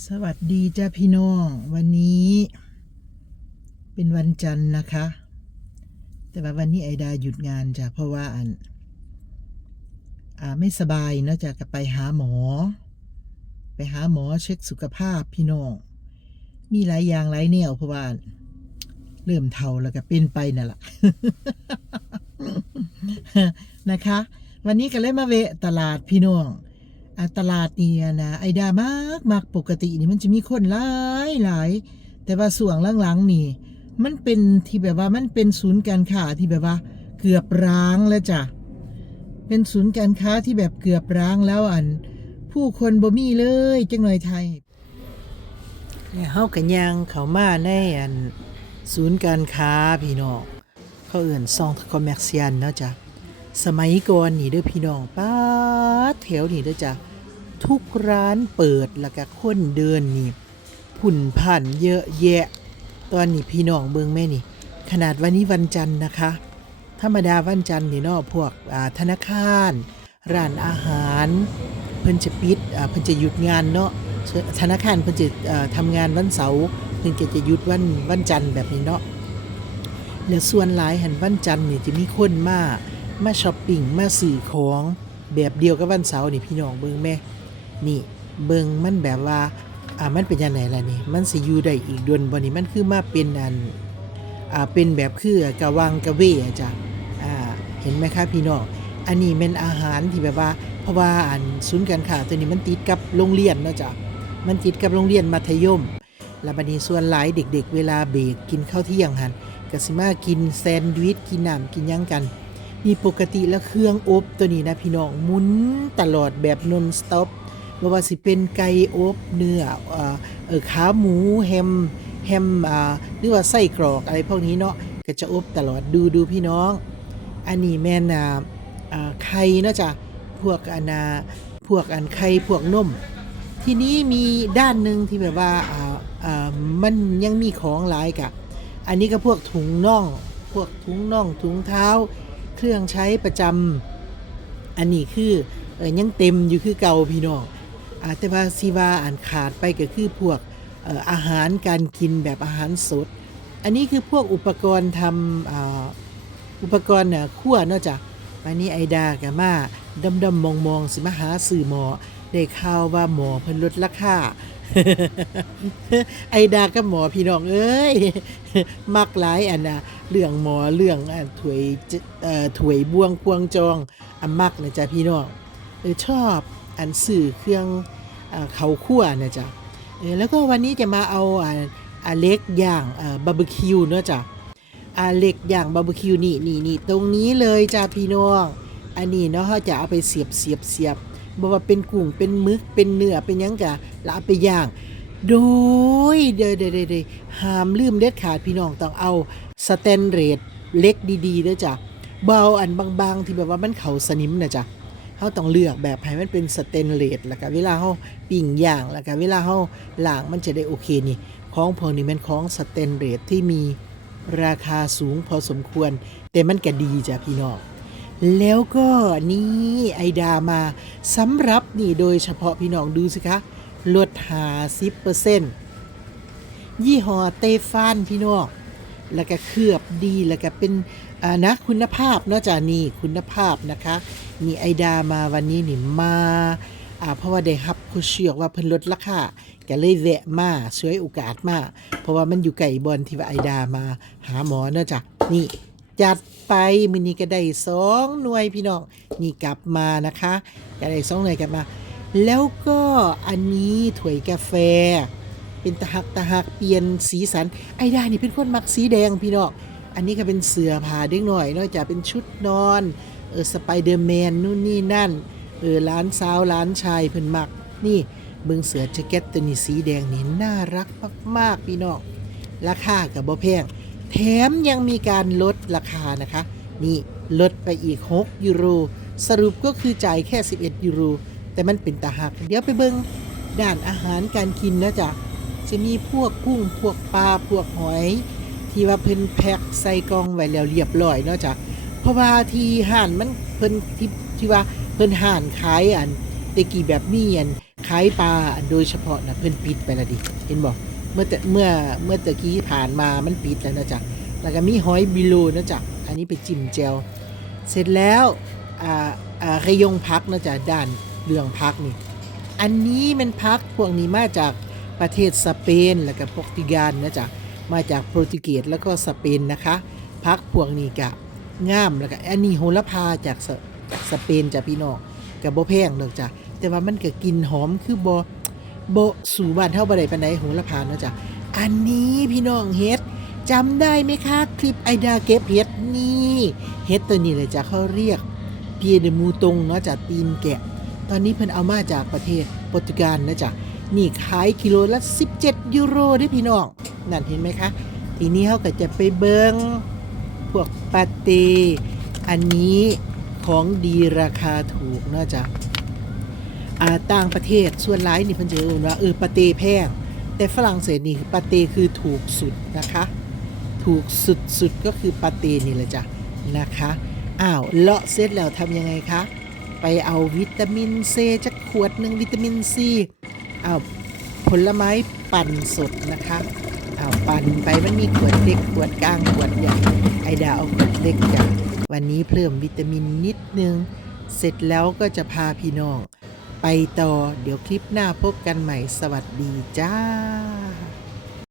สวัสดีจ้าพี่น้อง วันนี้ เป็นวันจันทร์นะคะ แต่ว่าวันนี้ไอดาหยุดงานจ้ะเพราะว่าอันอ่าไม่สบายเนอะจะก็ไปหาหมอ ไปหาหมอเช็คสุขภาพพี่น้อง มีหลายอย่างหลายแนวเพราะว่าเริ่มเทาแล้วก็เป็นไปนั่นแหละนะคะ วันนี้ก็เลยมาเวะตลาดพี่น้อง ตลาดนี่นะไอดามากมากปกตินี่มันจะมีคนหลายหลายแต่ว่าส่วงหลังๆนี่ มันเป็นที่แบบว่ามันเป็นศูนย์การค้าที่แบบว่า เกือบร้างแล้วจ้ะเป็นศูนย์การค้าที่แบบเกือบร้างแล้วอัน ผู้คนบ่มีเลยจังหน่อยไทยเนี่ยเฮากันยางเขามาในอันศูนย์การค้าพี่น้องเขาเอื่นซองคอมเมกเซียนเนาะจ้ะ สมัยก่อนนี่เด้อพี่น้องป้าแถวนี่เด้อจ้ะทุกร้านเปิดแล้วก็คนเดินนี่ผุ่นผ่านเยอะแยะ ตอนนี้พี่น้องเบิ่งแม่นี่ ขนาดวันนี้วันจันทร์นะคะ ธรรมดาวันจันทร์นี่เนาะพวกธนาคาร ร้านอาหาร เพิ่นจะปิดเพิ่นจะหยุดงานเนาะธนาคารเพิ่นจะทำงานวันเสาร์เพิ่นก็จะหยุดวันวันจันทร์แบบนี้เนาะแล้วส่วนหลายหันวันจันทร์นี่จะมีคนมาก มาช้อปปิ้งมาซื้อของแบบเดียวกับวันเสาร์นี่พี่น้องเบิ่งแม่ นี่เบิ่งมันแบบว่าอ่ามันเป็นยังไงล่ะนี่ มันสิอยู่ได้อีกดือนบ่นี่มันคือมาเป็นอันอ่าเป็นแบบคือกะวังกะเวอะจ้ะอ่าเห็นไหมคะพี่น้องอันนี้เป็นอาหารที่แบบว่า เพราะว่าอันศูนย์การค้าตัวนี้มันติดกับโรงเรียนนะจ้ะมันติดกับโรงเรียนมัธยมแล้วบัดนี้ส่วนหลายเด็ก ๆ เวลาเบรกกินข้าวเที่ยงหันก็สิมากินแซนด์วิชกินน้ำกินยังกัน นี่ปกติแล้วเครื่องอบตัวนี้นะพี่น้องมุนตลอดแบบนนสต็อปไม่ว่าสิเป็นไก่อบเนื้อเอ่อเออขาหมูแฮมแฮมอ่าหรือว่าไส้กรอกอะไรพวกนี้เนาะก็จะอบตลอดดูดูพี่น้อง อันนี้แม่นอ่าอ่าไข่เนาะจ้ะพวกอันนาพวกอันไข่พวกนมทีนี้มีด้านหนึ่งที่แบบว่าอ่าอ่ามันยังมีของหลายกะอันนี้ก็พวกถุงน่อง พวกถุงน่องถุงเท้า เครื่องใช้ประจำอันนี้คือเออยังเต็มอยู่คือเก่าพี่น้องอาแต่ว่าซีว่าอ่านขาดไปก็คือพวกอาหารการกินแบบอาหารสด อันนี้คือพวกอุปกรณ์ทำอ,อุปกรณ์เนี่ยขั้วเนาะจ้ะอันนี้ไอดากับมาดำดำมองมองสิมาหาสื่อหมอได้ข่าวว่าหมอเพิ่นลดราคา ไอดากับหมอพี่น้องเอ้ย มักหลายอันนะเรื่องหมอเรื่องอันถวยเอ่อถวยบวงควงจองอันมักนะจ๊ะพี่น้องเออชอบอันสื่อเครื่องเขาคั่วนะจ๊ะเออแล้วก็วันนี้จะมาเอาอ่าอาเล็กย่างบาร์บีคิวเนาะจ้ะอาเล็กย่างบาร์บีคิวนี่นี่นี่ตรงนี้เลยจ้ะพี่น้อง อันนี้เนาะเขาจะเอาไปเสียบเสียบเสียบ บอกว่าเป็นกุ้งเป็นมึกเป็นเนื้อเป็นหยังกะแล้วเอาไปย่าง โดยเดยเดยเดยเดยห้ามลืมเด็ดขาดพี่น้องต้องเอาสแตนเรดเล็กดีๆเด้อจ้ะเบาอันบางๆ ที่แบบว่ามันเข่าสนิมนะจ้ะเขาต้องเลือกแบบให้มันเป็นสแตนเลสแล้วก็เวลาเขาปิ้งย่างแล้วก็เวลาเขาล้างมันจะได้โอเคนี่ ของพวกนี้มันของสแตนเลสที่มีราคาสูงพอสมควร แต่มันก็ดีจ้ะพี่น้อง แล้วก็นี่ไอดามาสำหรับนี่โดยเฉพาะพี่น้องดูสิคะลดหาสิบเปอร์เซ็นต์ยี่ห้อเตฟานพี่น้องแล้วก็เคลือบดีแล้วก็เป็นนะคุณภาพเนอกจากนี่คุณภาพนะคะนี่ไอดามาวันนี้นี่มาเพราะว่าได้รับผู้เชื่อว่าเพิ่นลดราคาก็เลยแวะมาช่วยโอกาสมาเพราะว่ามันอยู่ไก่บอลที่ว่าไอดามาหาหมอเนอะจ้ะนี่ จัดไปมือนี้ก็ได้สองหน่วยพี่น้องนี่กลับมานะคะก็ได้สองหน่วยกลับมา แล้วก็อันนี้ถ้วยกาแฟ เป็นตะหักตะหักเปลี่ยนสีสัน ไอ้ดานี่เป็นคนมักสีแดงพี่น้องอันนี้ก็เป็นเสื้อผ้าเด็กหน่อยนอกจากเป็นชุดนอนเออสไปเดอร์แมนนู่นนี่นั่นเออร้านสาวร้านชายเพิ่นมักนี่เบิ่งเสื้อแจ็คเก็ตตัวนี้สีแดงนี่น่ารักมากๆพี่น้องราคากับบ่แพง แถมยังมีการลดราคานะคะ นี่ลดไปอีก 6 ยูโร สรุปก็คือจ่ายแค่ 11 ยูโร แต่มันเป็นตาหัก เดี๋ยวไปเบิงด้านอาหารการกินนะจ๊ะ จะมีพวกกุ้งพวกปลาพวกหอย ที่ว่าเพิ่นแพ็คใส่กล่องไว้แล้วเรียบร้อยเนาะจ๊ะเพราะว่าที่ห่านมันเพิ่นที่ที่ว่าเพิ่นห่านขายอันตะกี้แบบมีอันขายปลาโดยเฉพาะนะเพิ่นปิดไปแล้วดิเห็นบอก เมื่อแต่เมื่อเมื่อตะกี้ผ่านมามันปิดแล้วนะจ๊ะแล้วก็มีหอยบิโลนะจ๊ะอันนี้ไปจิ้มแจวเสร็จแล้วอ่าอ่าระยงพักนะจ๊ะด้านเรื่องพักนี่อันนี้มันพักพวกนี้มาจากประเทศสเปนแล้วก็โปรตุเกสนะจ๊ะมาจากโปรตุเกสแล้วก็สเปนนะคะพักพวกนี้กะงามแล้วก็อันนี้โหระพาจากสเปนจ้ะพี่น้องกับโบแพงดอจ้ะแต่ว่ามันก็กลินหอมคือโบ โบสู่บ้านเท่าบ่ได้ปานใดโหระพานะจ๊ะอันนี้พี่น้องเฮ็ดจำได้ไหมคะ คลิปไอดาเก็บเฮ็ดนี่เฮ็ดตัวนี้เลยจ้ะเขาเรียกเปียเดมูตงเนาะจ้ะตีนแกะ ตอนนี้เพิ่นเอามาจากประเทศโปรตุเกสนะจ๊ะนี่ขายกิโลละ 17 ยูโรด้พี่น้อง นั่นเห็นไหมคะ ทีนี้เขาก็จะไปเบิงพวกปาเตอันนี้ของดีราคาถูกเนาะจ๊ะ ต่างประเทศส่วนร้ายนี่เพิ่นจะเอ่นว่าเออปาเต้แพงแต่ฝรั่งเศสนี่ปาเต้คือถูกสุดนะคะ ถูกสุดๆก็คือปาเต้นี่แหละจ้ะนะคะอ้าวเลาะเสร็จแล้วทำยังไงคะไปเอาวิตามินซีจักขวดหนึ่งวิตามินซีเอาผลไม้ปั่นสดนะคะเอาปั่นไปมันมีขวดเล็กขวดกลางขวดใหญ่ไอดาเอาขวดเล็กจ้ะวันนี้เพิ่มวิตามินนิดนึง เสร็จแล้วก็จะพาพี่น้อง ไปต่อเดี๋ยวคลิปหน้าพบกันใหม่สวัสดีจ้า